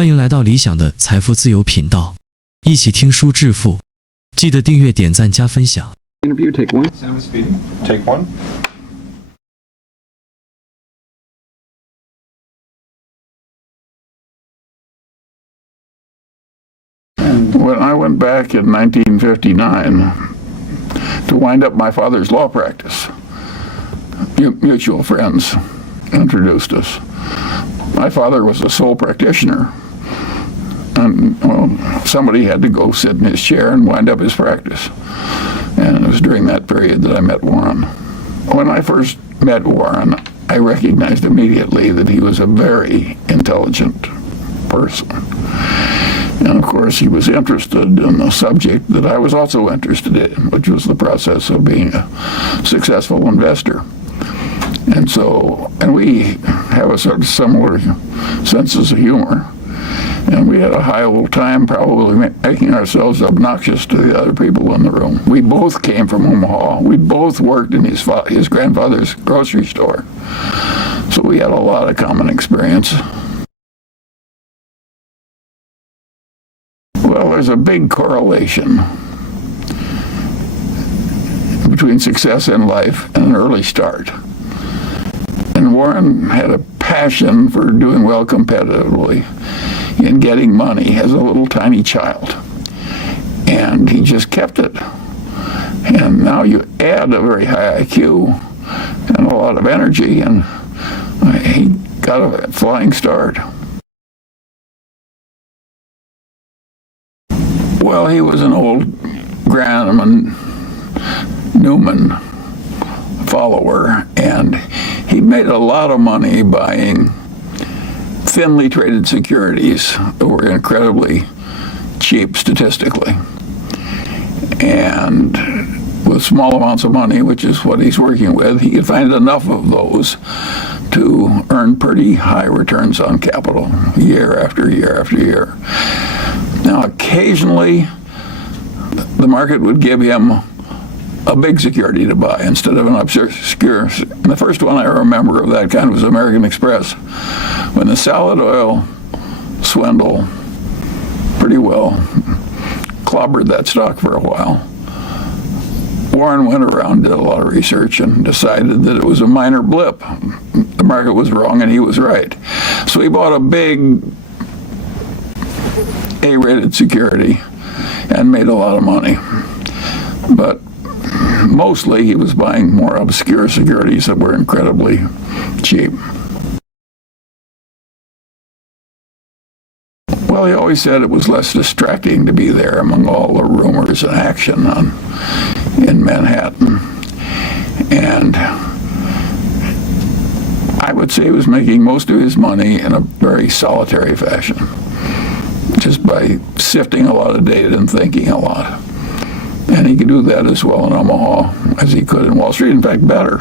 欢迎来到理想的财富自由频道，一起听书致富。记得订阅、点赞、加分享。Interview, take one. Sound speeding. Take one. When I went back in 1959 to wind up my father's law practice, mutual friends introduced us. My father was a sole practitioner, and somebody had to go sit in his chair and wind up his practice. And it was during that period that I met Warren. When I first met Warren, I recognized immediately that he was a very intelligent person. And of course, he was interested in the subject that I was also interested in, which was the process of being a successful investor. And we have a sort of similar senses of humor. And we had a high old time probably making ourselves obnoxious to the other people in the room. We both came from Omaha. We both worked in his grandfather's grocery store. So we had a lot of common experience. Well, there's a big correlation between success in life and an early start. And Warren had a passion for doing well competitively in getting money as a little tiny child. And he just kept it. And now you add a very high IQ and a lot of energy, and he got a flying start. Well, he was an old Graham Newman follower, and he made a lot of money buying thinly traded securities that were incredibly cheap statistically. And with small amounts of money, which is what he's working with, he could find enough of those to earn pretty high returns on capital year after year after year. Now, occasionally, the market would give him a big security to buy instead of an obscure. And the first one I remember of that kind was American Express, when the salad oil swindle pretty well clobbered that stock for a while. Warren went around, did a lot of research, and decided that it was a minor blip. The market was wrong and he was right. So he bought a big A-rated security and made a lot of money. But mostly he was buying more obscure securities that were incredibly cheap. Well, he always said it was less distracting to be there among all the rumors and action in Manhattan. And I would say he was making most of his money in a very solitary fashion, just by sifting a lot of data and thinking a lot. And he could do that as well in Omaha as he could in Wall Street, in fact, better.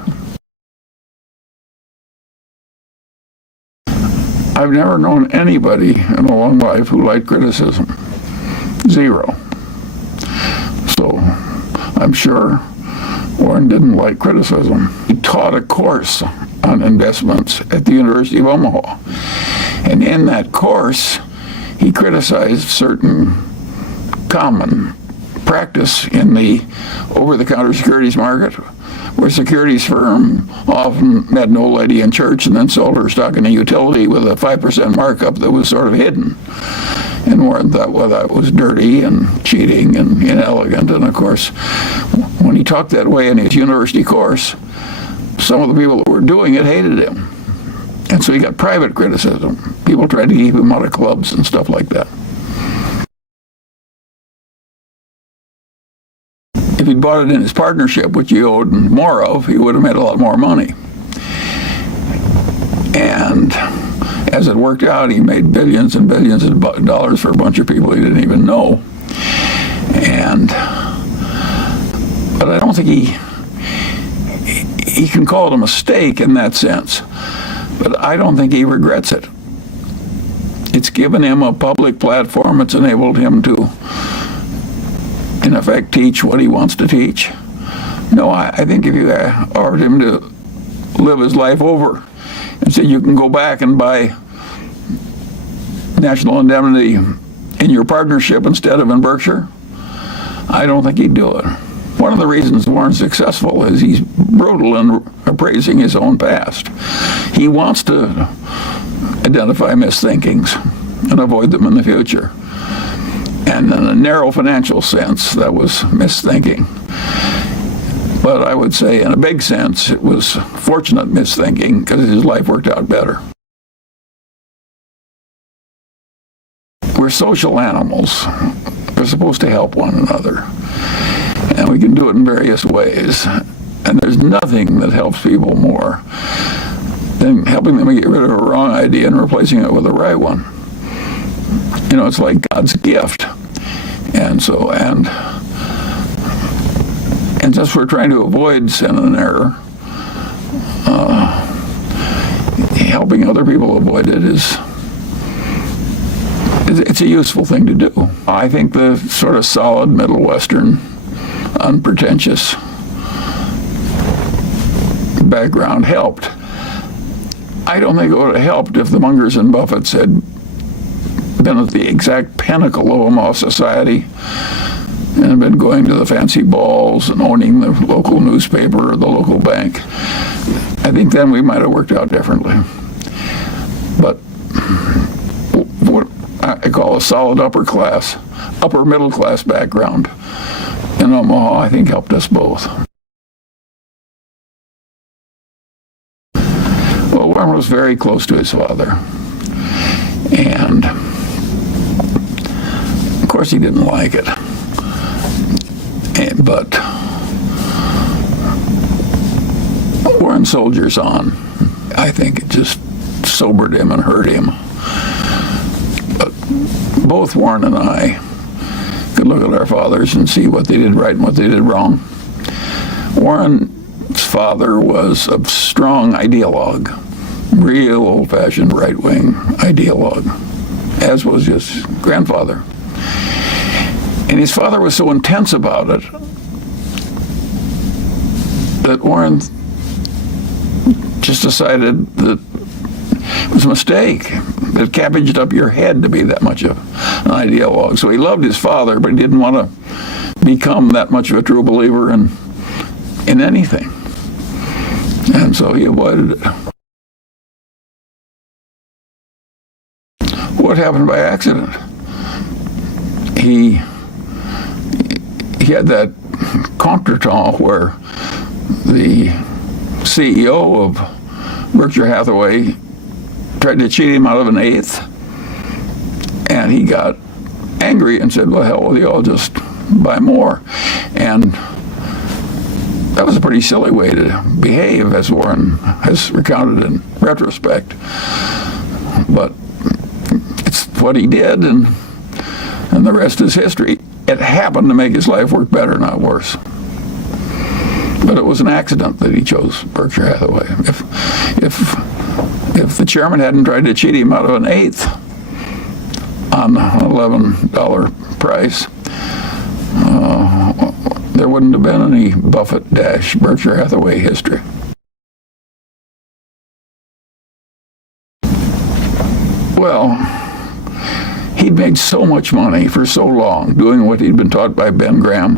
I've never known anybody in a long life who liked criticism. Zero. So I'm sure Warren didn't like criticism. He taught a course on investments at the University of Omaha. And in that course, he criticized certain common practice in the over-the-counter securities market, where securities firm often met an old lady in church and then sold her stock in a utility with a 5% markup that was sort of hidden. And Warren thought, well, that was dirty and cheating and inelegant. And of course, when he talked that way in his university course, some of the people that were doing it hated him. And so he got private criticism. People tried to keep him out of clubs and stuff like that. If he'd bought it in his partnership, which he owed more of, he would have made a lot more money. And as it worked out, he made billions and billions of dollars for a bunch of people he didn't even know. But I don't think he can call it a mistake in that sense. But I don't think he regrets it. It's given him a public platform. It's enabled him to, in effect, teach what he wants to teach. No, I think if you offered him to live his life over and said you can go back and buy National Indemnity in your partnership instead of in Berkshire, I don't think he'd do it. One of the reasons Warren's successful is he's brutal in appraising his own past. He wants to identify misthinkings and avoid them in the future. And in a narrow financial sense, that was misthinking. But I would say in a big sense, it was fortunate misthinking because his life worked out better. We're social animals. We're supposed to help one another. And we can do it in various ways. And there's nothing that helps people more than helping them get rid of a wrong idea and replacing it with a right one. You know, it's like God's gift. And since we're trying to avoid sin and error, helping other people avoid it it's a useful thing to do. I think the sort of solid Middle Western, unpretentious background helped. I don't think it would have helped if the Mungers and Buffetts had been at the exact pinnacle of Omaha society and had been going to the fancy balls and owning the local newspaper or the local bank. I think then we might have worked out differently. But what I call a solid upper middle class background in Omaha, I think helped us both. Well, Warren was very close to his father. And of course he didn't like it. But Warren soldiers on. I think it just sobered him and hurt him. But both Warren and I could look at our fathers and see what they did right and what they did wrong. Warren's father was a strong ideologue, real old-fashioned right-wing ideologue, as was his grandfather. And his father was so intense about it that Warren just decided that it was a mistake. It cabbaged up your head to be that much of an ideologue. So he loved his father, but he didn't want to become that much of a true believer in anything. And so he avoided it. What happened by accident? He had that contretemps where the CEO of Berkshire Hathaway tried to cheat him out of an eighth, and he got angry and said, well, hell with you, I'll just buy more. And that was a pretty silly way to behave, as Warren has recounted in retrospect. But it's what he did, and the rest is history. It happened to make his life work better, not worse. But it was an accident that he chose Berkshire Hathaway. If the chairman hadn't tried to cheat him out of an eighth on an $11 price, there wouldn't have been any Buffett-Berkshire Hathaway history. Well, he'd made so much money for so long doing what he'd been taught by Ben Graham,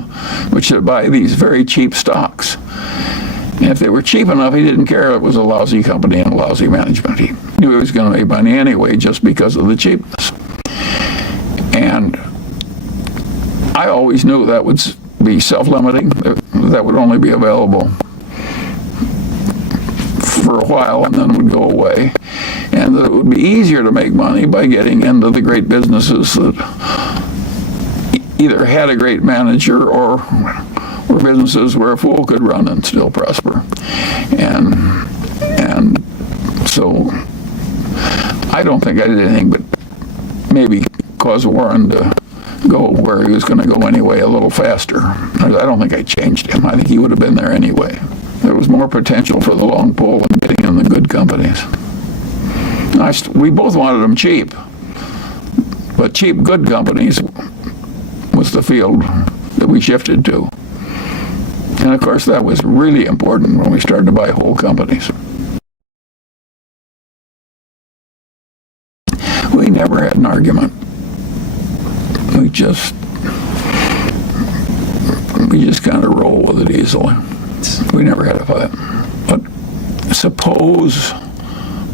which is to buy these very cheap stocks. And if they were cheap enough, he didn't care if it was a lousy company and a lousy management. He knew he was going to make money anyway just because of the cheapness. And I always knew that would be self-limiting, that would only be available for a while and then would go away, and that it would be easier to make money by getting into the great businesses that either had a great manager or were businesses where a fool could run and still prosper. And so I don't think I did anything but maybe cause Warren to go where he was going to go anyway a little faster. I don't think I changed him. I think he would have been there anyway. There was more potential for the long pull in getting in the good companies. We both wanted them cheap, but cheap good companies was the field that we shifted to. And of course that was really important when we started to buy whole companies. We never had an argument. We just kind of roll with it easily. We never had a fight. But suppose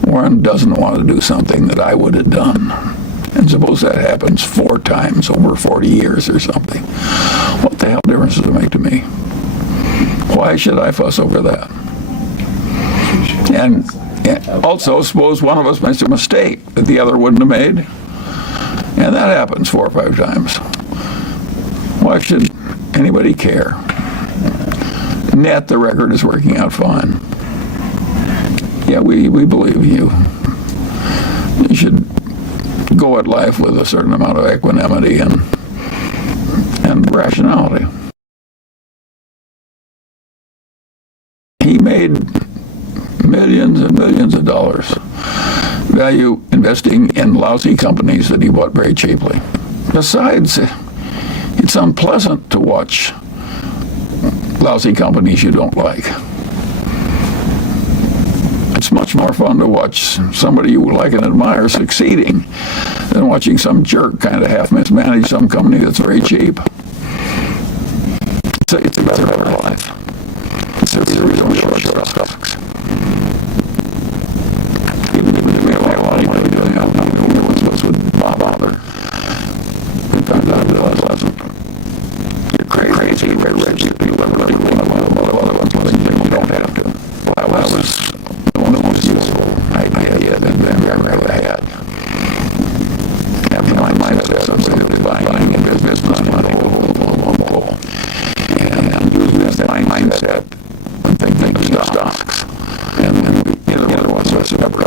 Warren doesn't want to do something that I would have done. And suppose that happens 4 times over 40 years or something. What the hell difference does it make to me? Why should I fuss over that? And also, suppose one of us makes a mistake that the other wouldn't have made. And that happens 4 or 5 times. Why should anybody care? Net, the record is working out fine. Yeah, we believe you. You should go at life with a certain amount of equanimity and rationality. He made millions and millions of dollars value investing in lousy companies that he bought very cheaply. Besides, it's unpleasant to watch lousy companies you don't like. It's much more fun to watch somebody you like and admire succeeding than watching some jerk kind of half mismanage some company that's very cheap. It's a better life. It's a real short stuff. Even if we have a lot of money doing it, what's would bother? We found out that it wasn't. You're crazy, rich. You live one of them, you don't have to. Well, that was the most useful idea that I've ever had. Having my mindset of somebody buying in business money will and using that mindset when thinking of stocks. And neither one of us ever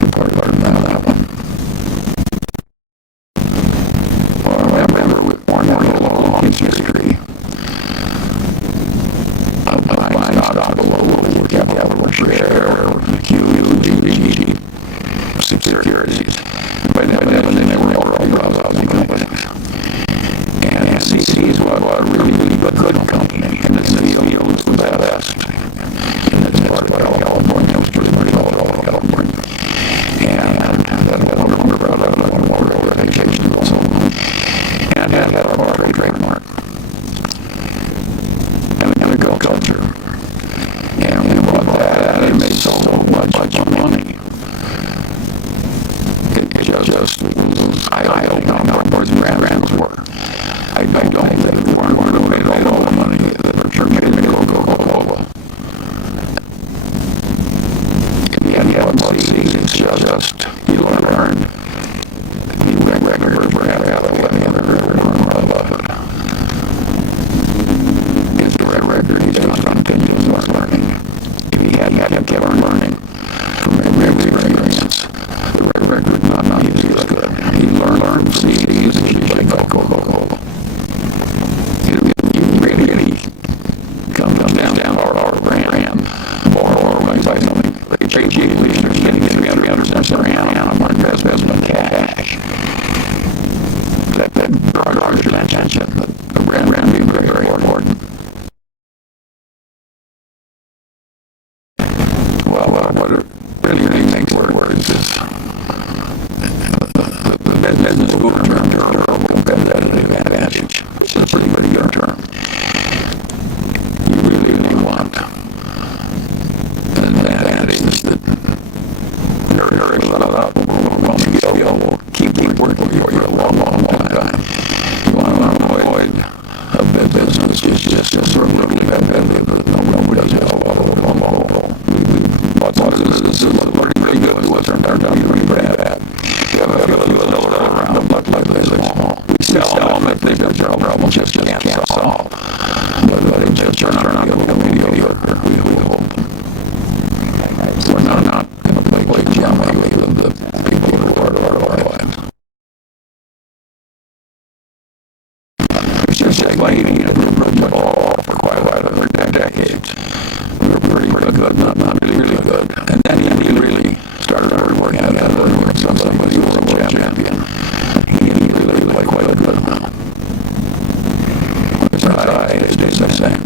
reported on that one. Well, I remember with more long history of buying stock below capital share, huge securities. But they were all housing companies. And CC's was a really good company. And the CEO was the best. And it's part of California, which was pretty all California. And that one brought more organization also. And had a trademark. And a good culture. And we bought that and made so much money. It just was eye-opening how important brands were. I don't think that Warren made all the money that Berkshire made Coca-Cola. It's just, he learned. He recognized Warren Buffett. His record, he just continues learning. If he hadn't kept learning from every experience, the record would not be as good. He learned from CDs and he like Coca-Cola. He really comes down our brand, borrow by something. They getting 300% per annum on investment cash. That brought your attention. The brand being very important. Well, what it really makes words is the business school term are competitive advantage. It's a pretty good term. You really want an advantage that you're up will keep working for you a long time. You want to avoid a business is just sort of really competitive that nobody does it all. But this is pretty good. It turned out to be pretty bad. You have a little around them like this. We sell them if they've got a problem just can't solve. But they just turn out to be mediocre. We hope. We're not going to play jammy with the people who are part of our lives. It's just like waiting to move the ball for quite a while for decades. We were pretty good, not really good. And then he really started working at it with somebody who was a world champion. He really like quite good now. His eye stays the same.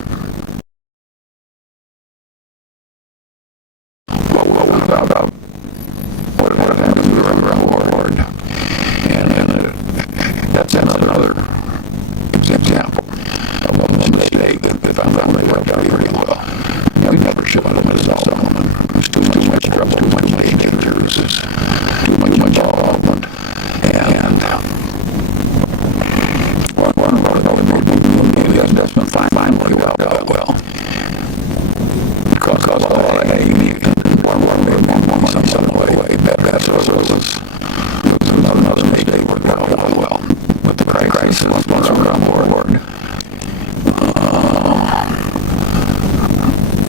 What about what happened to the reward? worked out pretty well. You never should have let it all on. There's too much trouble, too much dangers, too much involvement. And the investment finally worked out well. Because a lot of aim and one way better. So it was another mistake worked out well. With the crisis once we're on board.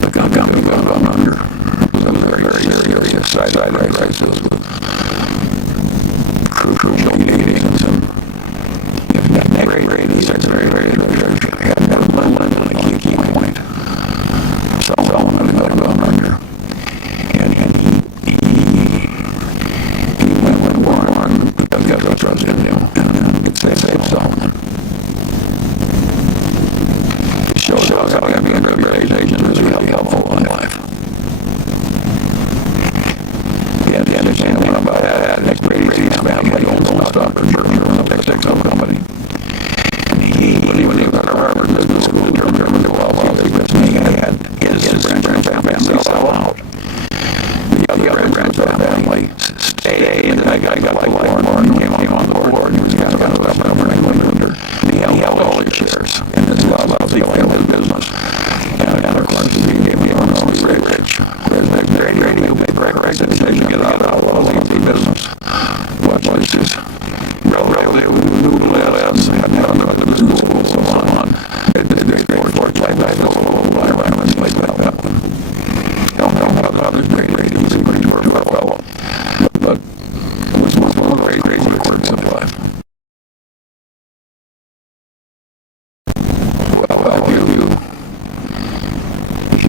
The company got under. It was a very serious side crisis with crucial meetings and great had no limit on a key point. Someone had gone under. And he went on because he got trusted him and it saved Solomon. It shows us how having a good reputation is really helpful in life. The understanding about that, Nick Brady's family owns a stock or a textile company. When he was at Harvard Business School, he determined to well the best thing he had his family sell out. The other branch of the family stayed, and I got like Warren came on the board, and he was kind of a governing leader. He held all his shares in his lousy family business. And of course, he became very rich. He made the correct decision to get out of all the business. What was his relatively new lives and the business school and so on. They forged like that whole environment like that one. Don't know how the others great easy pretty well. But it was one of the great quirks of life. Well, you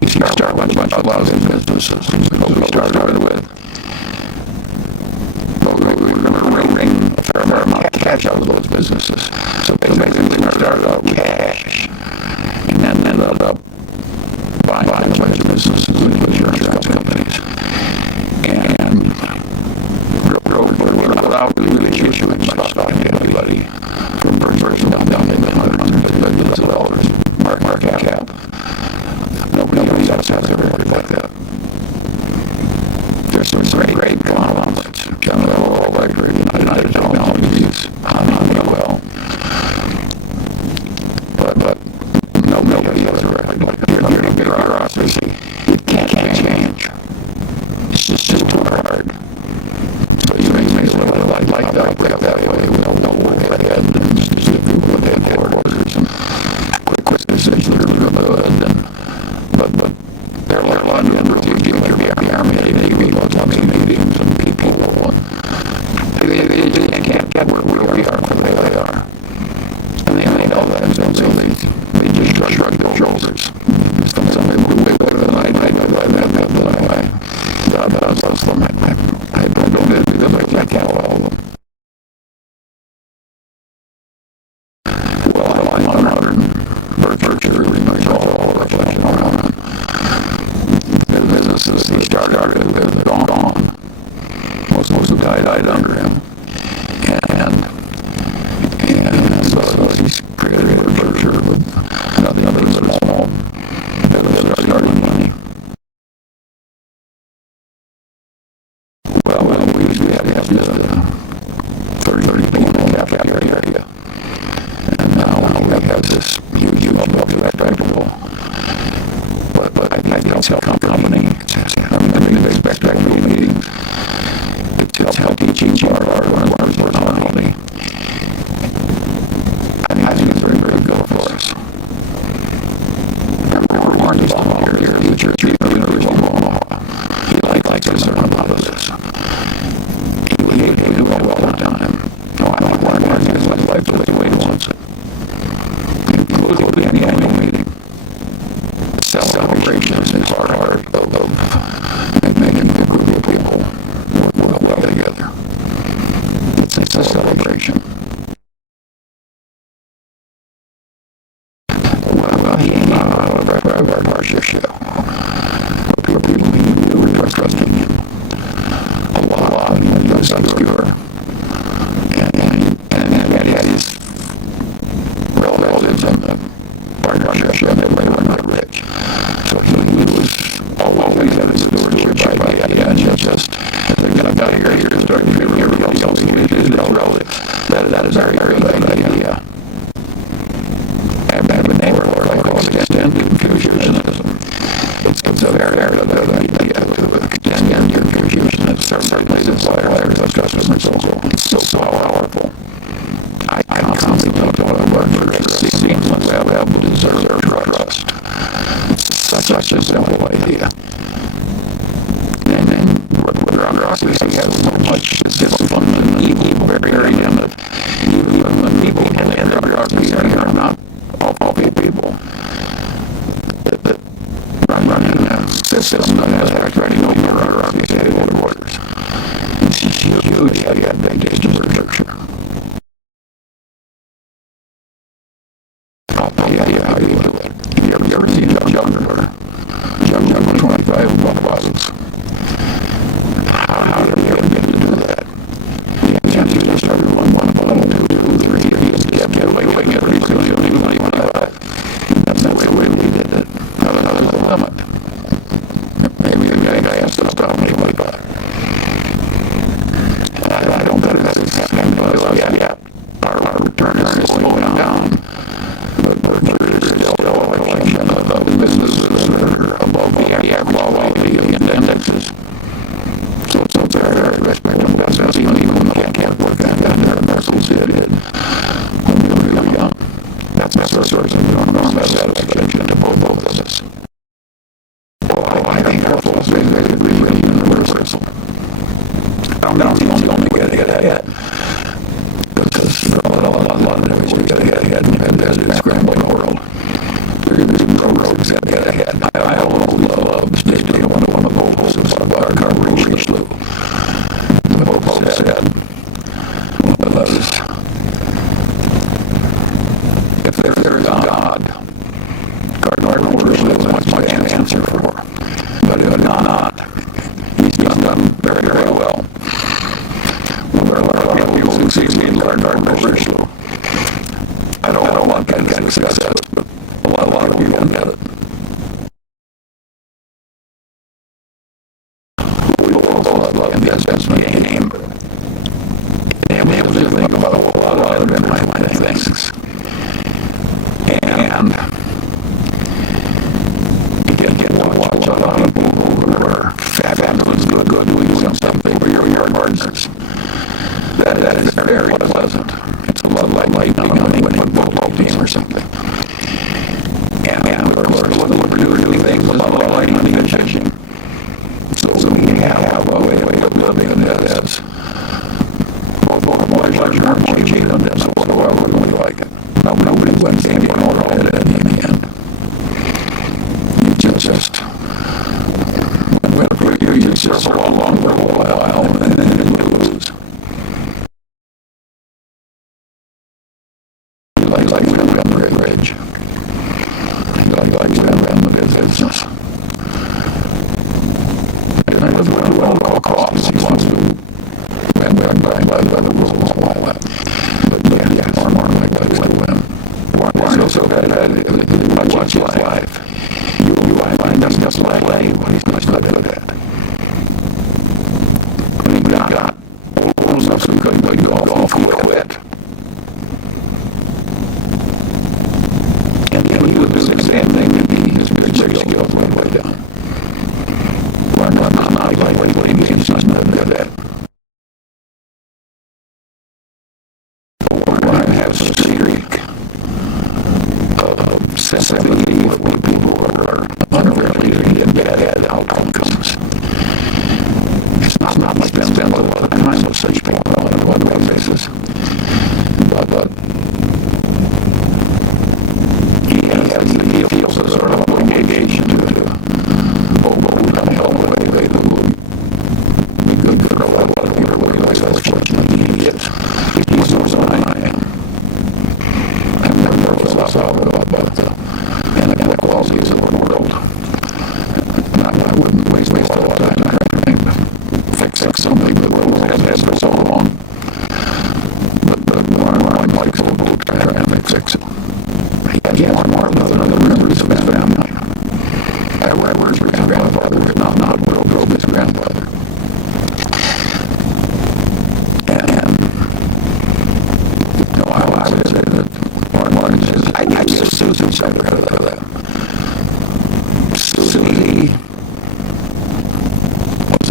start with a bunch of lousy businesses. We started with ring a fair amount of cash out of those businesses. So basically we started out with cash and then ended up buying a bunch of businesses with insurance companies. And without really issuing stock to anybody from person down to hundreds of millions of dollars market cap. Nobody else has everything like that. There's some great conglomerates, General Electric, United Technologies, well. But nobody has a record like that. You're a bureaucracy. You can't change. It's just too hard. So you make me live like that way with no overhead and just people with headquarters and quick decisions are good. But they're London reviewing the Army and Navy lots of meetings and people they can't get where we are where they are. And they know that, and so they just shrug their shoulders. Something way better than I don't do it because I can't follow them. Well, I'm 100 virtually pretty much all the reflection around. The businesses he started with gone. Most of them died under him. And so he's created a virtue with nothing other than small starting money. Well, we had the 30 people in the cafeteria. And now we have this huge multi-factorial. But I can tell company, they expect meetings. It's how teaching our personality. I think it's very good for us. Remember, Warren is all here, future chief of Omaha. He likes to learn about this. He would do it all the time. No, I like Warren is his life the way he wants it. Including any annual meeting. Celebrations is part of making a group of people work well together. It's a celebration. Well, he came out of our partnership. People he knew were trusting him. A lot of him was obscure. And he had his relatives in the partnership, and they were not rich. that it's stewardship idea, and it's just, I got here to start to feel everybody else is relative. That is a very good idea. I've been able to call it extended Confucianism. It's a very good idea to extend your Confucianism. Certainly this layer of customers is so powerful. I constantly talk about it seems like we have deserved trust. It's such a simple idea. And then bureaucracy has so much discipline and evil buried in it. Even when people in the bureaucracy are not all people. Running a system that has actually no bureaucracy headquarters. It's huge advantage to structure. I'll tell you how you do it. You ever seen a juggler 25 bosses? How do we ever get to do that? You can't just start one bottle, two, three, you just kept waiting every single one. That's not the way we did it. Now there's a limit. Maybe the guy has to stop me like that. I don't think that's happening, but yeah, our return is slowing down. But there's still a collection of businesses that are above the quality of indexes. So it's a very respectable business, even when they can't work on that, their vessels did when we were really young. That's a source of enormous satisfaction to both of us. Well, I think our philosophy is really universal. I'm not the only way to get ahead. Because there are a lot of ways to get ahead in this scrambling world. There's no roads to get ahead. I love stating one of the goals of our coverage slew. The Pope said, one of those, if there is a God, cardinal orders is my answer for. But if not, he's done very, very well. There are a lot of people who succeed in cardinal orders. I don't want that kind of success, but a lot of people get it. We all love investment game. And we have to think about a lot of different things. And you can watch a lot of people who are fabulous good doing something for your partners. That is very pleasant. It's a lot like lightning on a football team or something. And of course, we're doing things about lightning and fishing. So we have a way of living that is both more pleasure and more achievement, and so why wouldn't we like it? Nobody wins anyone or all at in the end. You just you circle along for a while and then you lose. You like to win the bridge. You like to win the business. And it doesn't win well at all costs. He wants to win by the rules and all that. But yeah, more like that to win. Warren is so bad at it, I watch his life. You find him just like what he's not good at. When he got old enough so he couldn't play golf, he quit. And he would do the same thing to be his big skills went way down. Warren not like what he's not good at. Warren has a streak of sensitivity with people who are unfairly treated bad outcomes. It's not like spend a lot of time with such people on a one-way basis. But he feels a sort of obligation to help way that will be good for a lot of people who realize how fortunate he is. He's knows what I am. I've never thought about the qualities of the world. I wouldn't waste a lot of time trying to fix something the world has for so long. But Warren likes the boat trying to fix it. He can't want more than other members of his family. I worked with his grandfather, not he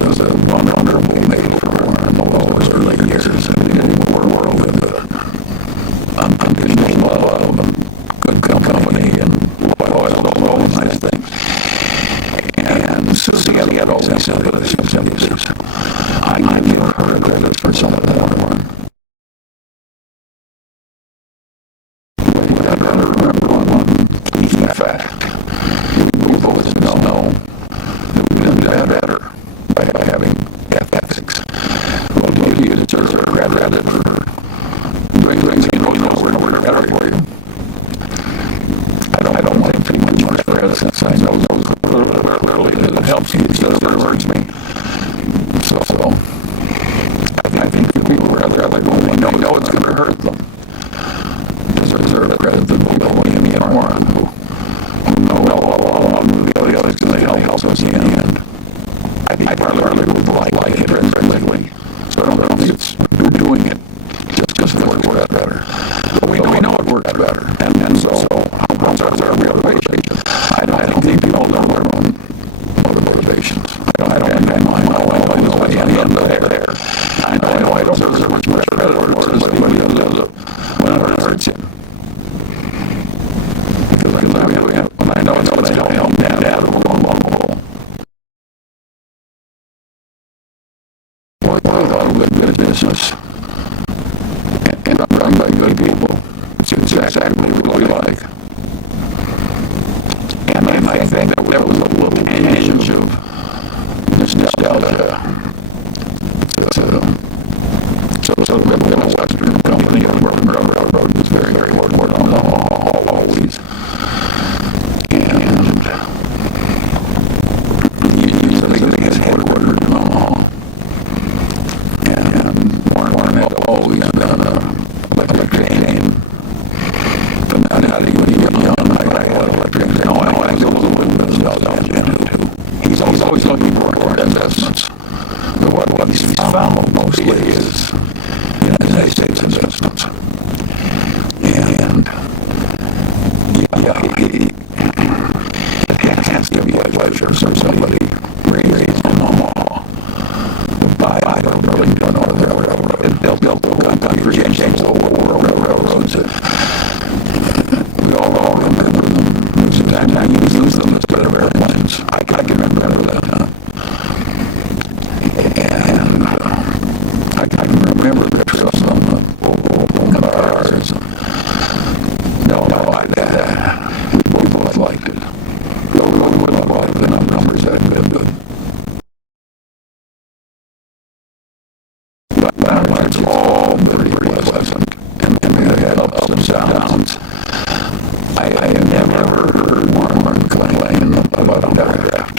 was a wonderful mentor in those early years and did the world of good. Unconditional love and good company and loyal, all those nice things. And Susie had always said this, I give her credit for some of that one. I gotta remember one key fact. We both know that we didn't do better by having ethics. Well, do you deserve credit for doing things you know were better for you? I don't want to take much credit since I know those clearly that it helps you instead of it hurts me. So I think the people rather only know it's going to hurt them deserve credit than people like me and Warren who know all along the ethics and they help us in the end. I think partly would like it intrinsically. So I don't think it's you're doing it just it works better. But we know it works better. And so how our real motivation? I don't think people know their own motivations. I don't mind I know at the end of there. I know I don't deserve much credit for anybody else does it when it hurts him. Because when I know it's going to help Dad out of a long hole. Good business and run by good people. It's exactly what we like. And I think that was a little tinge of nostalgia. So the Western company of Railroad was very important on the haul always. And usually they had headquartered in Omaha. And Warren had always been electric chain fanatic when he was young. I had electric chain. I was a little bit nostalgia too. He's always looking for investments. But what he's found mostly is United States investments. And it has to be a pleasure for somebody raised in Omaha to buy a Burlington or the railroad and built the country and changed the whole railroads. We all remember them. There was a time I used them instead of airplanes. I can remember that time. And I can remember the trips on the old cars. No, we both liked it. We both liked the numbers that had been good. But it's all pretty pleasant. And we had ups and downs. I never heard Warren complain about a draft.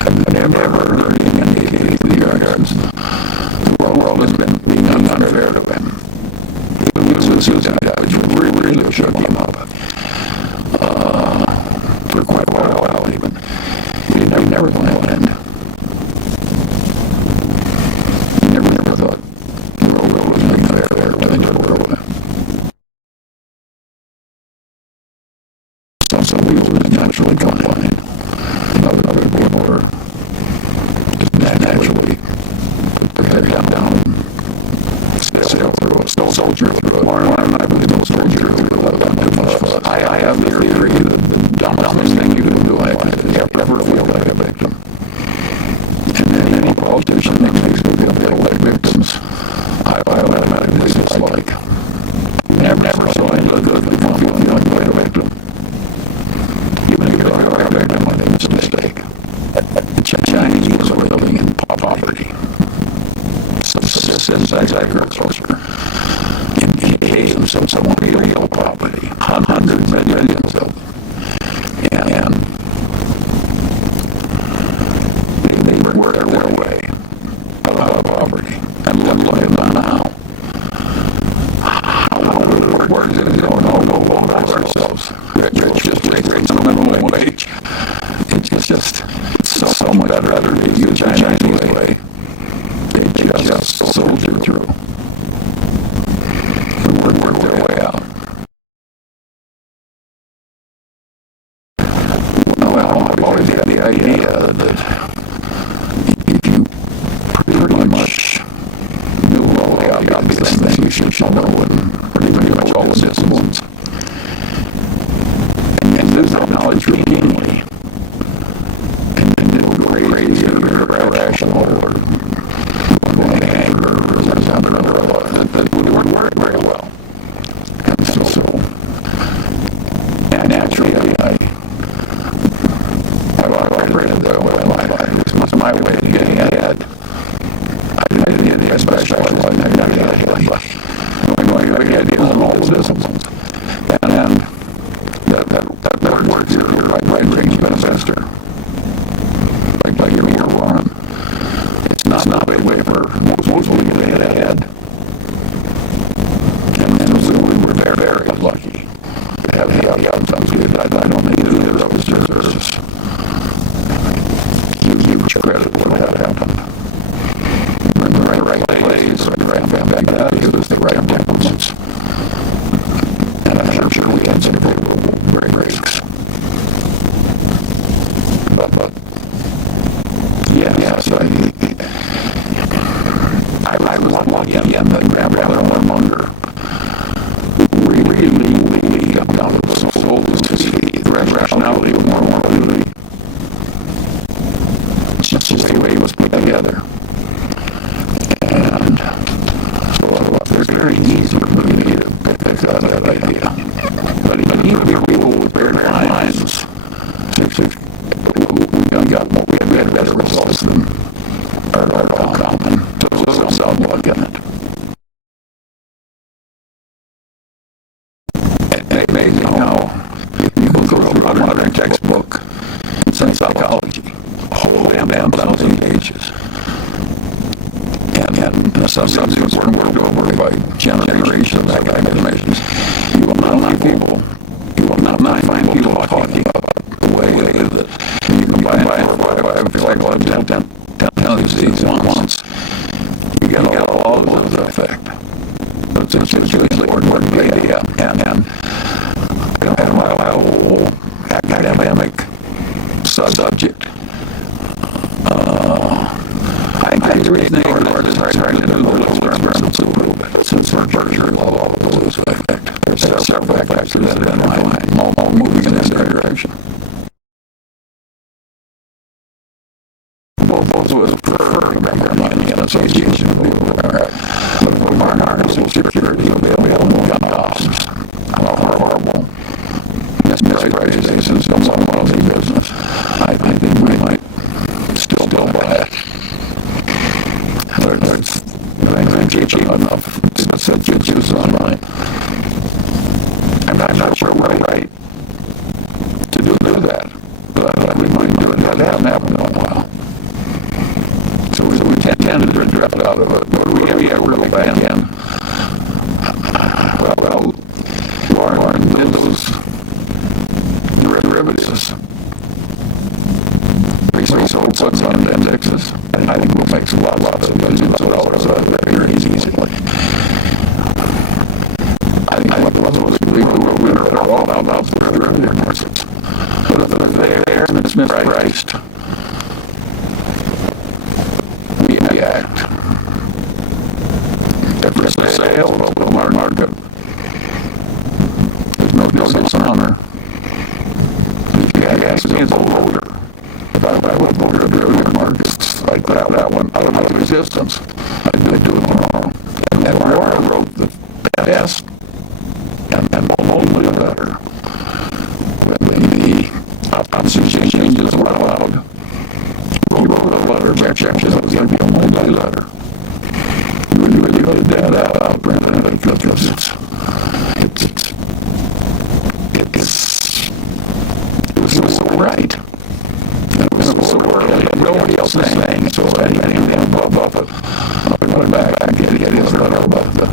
I've never heard him indicate the arguments. The world has been being unfair to him. He was a Susan guy, which really shook him up. For quite a while even. He never complained. He never thought the world was being unfair to him. So we would naturally complain. Other people were just naturally put their head down and sail through it, soldier through it. Warren and I believe those soldier through it without too much fuss. I have the theory that the dumbest thing you can do is ever feel like a victim. And any politician that makes me feel like victims, I automatically dislike. Never saw any good people feeling like a victim. Even if you're a victim of a mistake. The Chinese were living in poverty. Since agriculture. In Asian, some real poverty. Hundreds of millions of them. And they worked their way out of poverty. And look at them now. How works it? We don't know ourselves. Rich just raising the minimum wage. It's just so much better to use the Chinese way. They just soldier through. And work their way out. idea that if you pretty much knew all the obvious things you should know and pretty much all the disciplines, and use that knowledge routinely, and it would go crazy or irrational or going anger or something or other, that wouldn't work very well. And so naturally, I operated that way. It was my way to get ahead. I didn't specialize in that. I had all the disciplines. And that works if you're right-range investor. Like you're wrong. It's not a way for most people to get ahead. And so we were very, very lucky to have the outcomes we did. I don't think either of those deserves huge credit for what happened. We're in the right place, the right values, the right temperaments. And I'm sure we had some great risks. But yes, I was lucky again that grandfather Munger really got down to the soul to see the rationality of morality. Just the way it was put together. And so it's very easy for me to pick that idea. But even people with very minds, we had better results than are common. So it sounds like it. It's amazing how you go through a modern textbook in psychology, a whole damn 1,000 pages. And some subjects were worked over by generations, academics. You will not find people talking about the way that you combine 4 or 5 tendencies at once. You get all of those effect. It's usually ordinary idea. And my whole academic subject. I read the artists trying to do those experiments a little bit. Since we're virtually all of those effect. There's several factors that have been all moving in this direction. Both was preferred in the association with our security available costs. How horrible. Misprices and some wealthy business. I think we might still buy it. I'm cheap enough. It's such a juice on mine. I'm not sure we're right to do that. But we might do it. That hasn't happened in a while. So we tended to drift out of it. But we really back in. Well, Warren did those derivatives. We sold some indexes. I think we'll make lots of millions of dollars out of it very easily. I think we were all about the derivative markets. But if they're mispriced, we act. If it's a sale of the market, there's no dishonor. If you ask me as a loader, if I would load a derivative markets like that one out of existence, I'd do it tomorrow. And Warren wrote the best and only the better. When the opposition changes were allowed, he wrote a letter, check it was going to be a multi-letter. You really put that out, Brandon, because it was so right. It was so early, and nobody else is saying so. Anything above it, I went back and get his letter about the